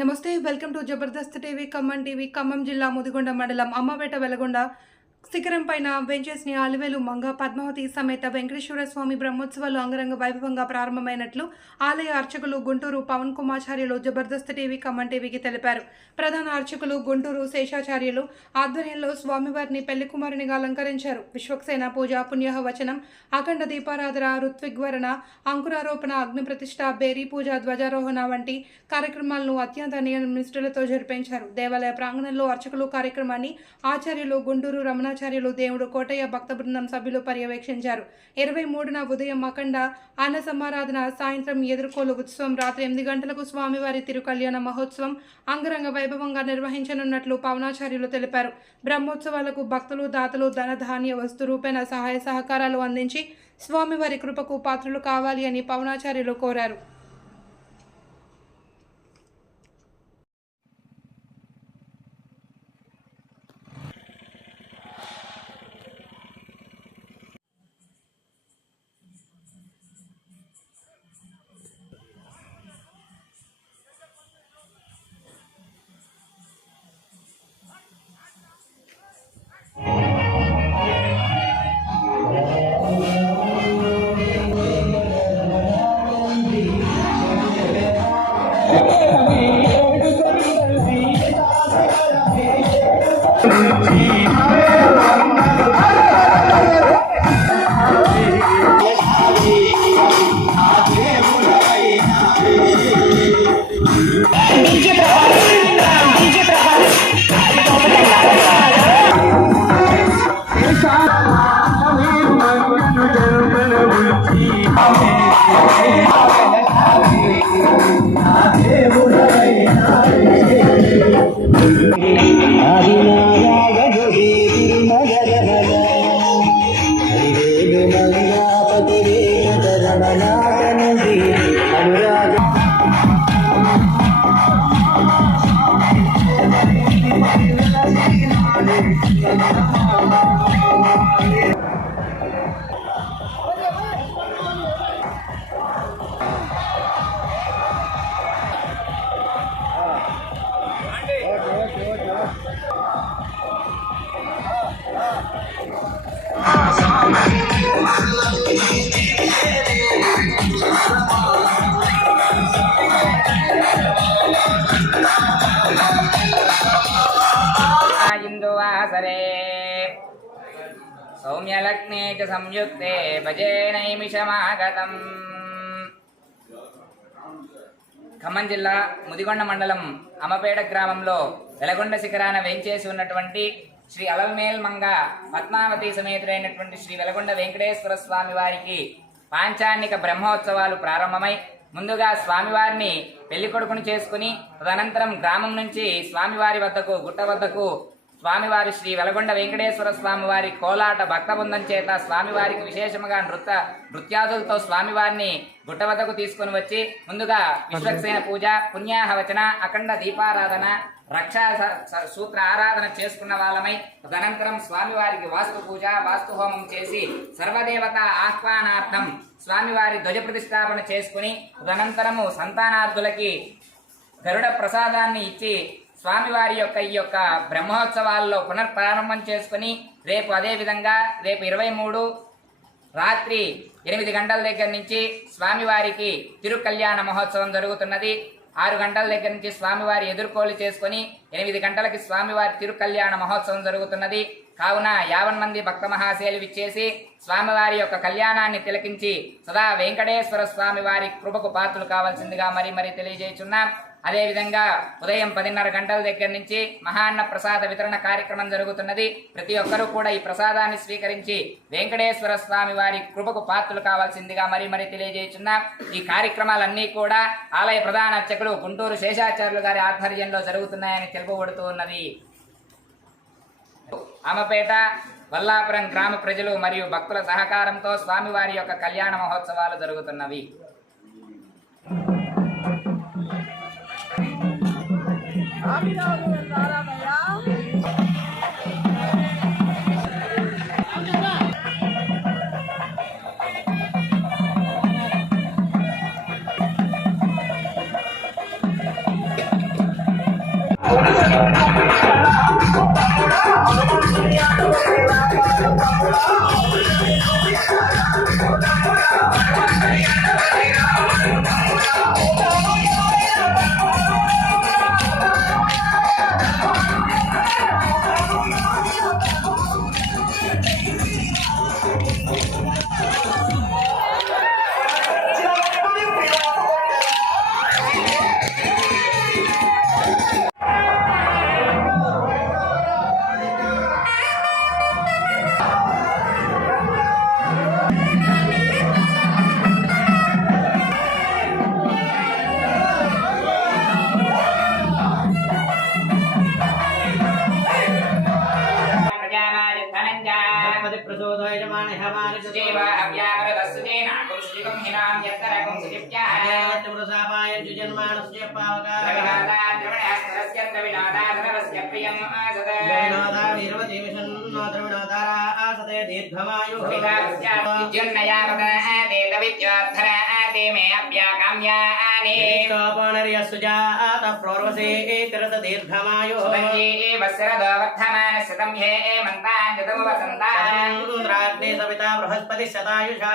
నమస్తే. Welcome to Jabardasth TV Khammam TV. Khammam జిల్లా ముదిగొండ మండలం అమ్మపేట వెలగొండ శిఖరం పైన వెంచేసిన అలివేలు మంగ పద్మావతి సమేత వెంకటేశ్వర స్వామి బ్రహ్మోత్సవాలు అంగరంగ వైభవంగా ప్రారంభమైనట్లు ఆలయ అర్చకులు గుంటూరు పవన్ కుమాచార్యులు జబర్దస్త్ టీవీ ఖమ్మం టీవీకి తెలిపారు. ప్రధాన అర్చకులు గుంటూరు శేషాచార్యులు ఆధ్వర్యంలో స్వామివారిని పెళ్లి కుమారునిగా అలంకరించారు. విశ్వక్సేన పూజ, పుణ్యహ వచనం, అఖండ దీపారాధన, ఋత్విగ్వరణ, అంకురారోపణ, అగ్ని ప్రతిష్ఠ, బేరీ పూజ, ధ్వజారోహణ వంటి కార్యక్రమాలను అత్యంత నిష్ఠలతో జరిపించారు. దేవాలయ ప్రాంగణంలో అర్చకులు కార్యక్రమాన్ని ఆచార్యులు గుంటూరు రమణాచార్యులు, దేవుడు కోటయ్య భక్త బృందం సభ్యులు పర్యవేక్షించారు. 23న ఉదయం అఖండ అన్న సమారాధన, సాయంత్రం ఎదుర్కోలు ఉత్సవం, రాత్రి 8 గంటలకు స్వామివారి తిరుకల్యాణ మహోత్సవం అంగరంగ వైభవంగా నిర్వహించనున్నట్లు పవనాచార్యులు తెలిపారు. బ్రహ్మోత్సవాలకు భక్తులు, దాతలు ధన ధాన్య వస్తు రూపేణ సహాయ సహకారాలు అందించి స్వామివారి కృపకు పాత్రలు కావాలి అని పవనాచార్యులు కోరారు. సౌమ్యలగ్నే చ సంయుక్తే భజే నైమిషమాగతం. ఖమ్మం జిల్లా ముదిగొండ మండలం అమ్మపేట గ్రామంలో వెలగొండ శిఖరాన వేంచేసి ఉన్నటువంటి శ్రీ అలల్మేల్ మంగ పద్మావతి సమేతుడైనటువంటి శ్రీ వెలగొండ వెంకటేశ్వర స్వామి వారికి పాంచాన్నిక బ్రహ్మోత్సవాలు ప్రారంభమై ముందుగా స్వామివారిని పెళ్లి కొడుకును చేసుకుని తదనంతరం గ్రామం నుంచి స్వామివారి వద్దకు గుట్ట వద్దకు స్వామివారి శ్రీ వెలగొండ వెంకటేశ్వర స్వామివారి కోలాట భక్తబృందం చేత స్వామివారికి విశేషముగా నృత్యాదులతో స్వామివారిని గుట్ట వద్దకు తీసుకుని వచ్చి ముందుగా విశ్వక్సేన పూజ, పుణ్యాహ వచన, అఖండ దీపారాధన, రక్షా సూత్ర ఆరాధన చేసుకున్న వాళ్ళమై తదనంతరం స్వామివారికి వాస్తు పూజ, వాస్తు హోమం చేసి సర్వదేవత ఆహ్వానార్థం స్వామివారి ధ్వజ ప్రతిష్టాపన చేసుకుని తదనంతరము సంతానార్థులకి గరుడ ప్రసాదాన్ని ఇచ్చి స్వామివారి యొక్క ఈ యొక్క బ్రహ్మోత్సవాల్లో పునర్ప్రారంభం చేసుకుని రేపు అదేవిధంగా రేపు 23 రాత్రి 8 గంటల దగ్గర నుంచి స్వామివారికి తిరుకల్యాణ మహోత్సవం జరుగుతున్నది. 6 గంటల దగ్గర నుంచి స్వామివారి ఎదుర్కోలు చేసుకుని 8 గంటలకి స్వామివారి తిరుకల్యాణ మహోత్సవం జరుగుతున్నది. కావున 50 మంది భక్త మహాశైలు విచ్చేసి స్వామివారి యొక్క కళ్యాణాన్ని తిలకించి సదా వెంకటేశ్వర స్వామివారి కృపకు పాత్రలు కావాల్సిందిగా మరి తెలియజేస్తున్నాం. అదేవిధంగా ఉదయం 10:30 గంటల దగ్గర నుంచి మహాన్న ప్రసాద వితరణ కార్యక్రమం జరుగుతున్నది. ప్రతి ఒక్కరూ కూడా ఈ ప్రసాదాన్ని స్వీకరించి వెంకటేశ్వర స్వామి వారి కృపకు పాత్రలు కావాల్సిందిగా మరి తెలియజేస్తున్నాం. ఈ కార్యక్రమాలన్నీ కూడా ఆలయ ప్రధాన అర్చకులు గుంటూరు శేషాచార్యులు గారి ఆధ్వర్యంలో జరుగుతున్నాయని తెలుపబడుతూ ఉన్నది. అమ్మపేట, వల్లాపురం గ్రామ ప్రజలు మరియు భక్తుల సహకారంతో స్వామివారి యొక్క కళ్యాణ మహోత్సవాలు జరుగుతున్నవి. సుజీవ అవ్యామృతస్సుజేన కుంసుజికం హినాం యత్తరకం సుజిప్యాయ ద్రవిణాదాద్రవిణాస్త్రస్య ద్రవిణాదాధనవస్య ప్రియం ఆసద విద్యున్నయామతే విద్యోద్ధర తే మే అభ్యాకామ్యాని వత్సరదో వర్ధమానస్యతం హే మంతాంజతము వసంతాన్ బృహస్పతి శతాయుషా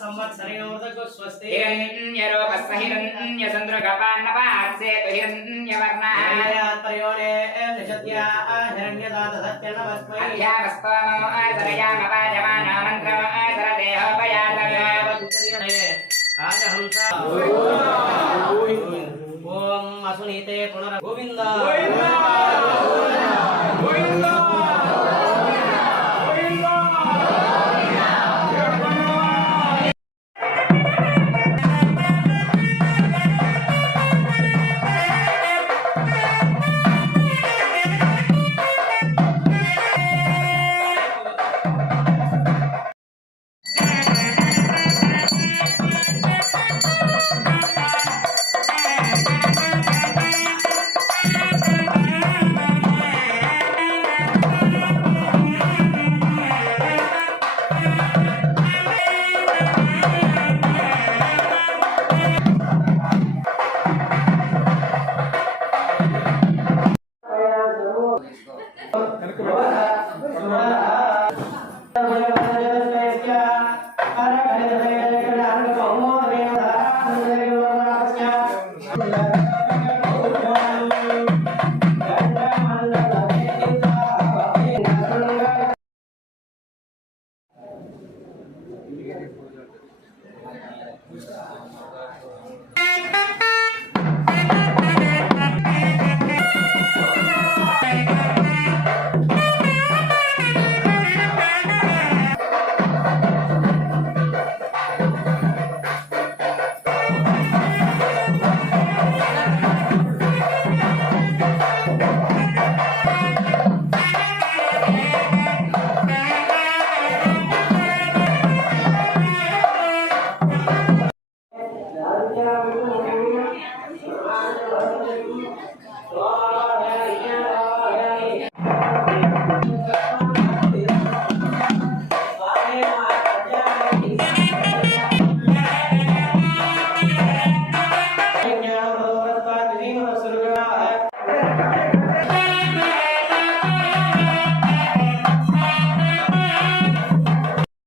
సంవత్సరేణోదకు స్వస్తి హిరణ్యరూపస్వ హిరణ్యచంద్రగపాన్నపాత్సేతు హిరణ్యవర్ణాయాత్రయోనే నిషద్యా హిరణ్యదాత సత్యనమస్మై అధ్యావస్తోమో ఆదరయామవాజమానా మంత్రో ఆదరదేహోపయాతవ్యావత్సర్యనే రాజహంస ఓం అసునీతే పునర గోవింద గోవింద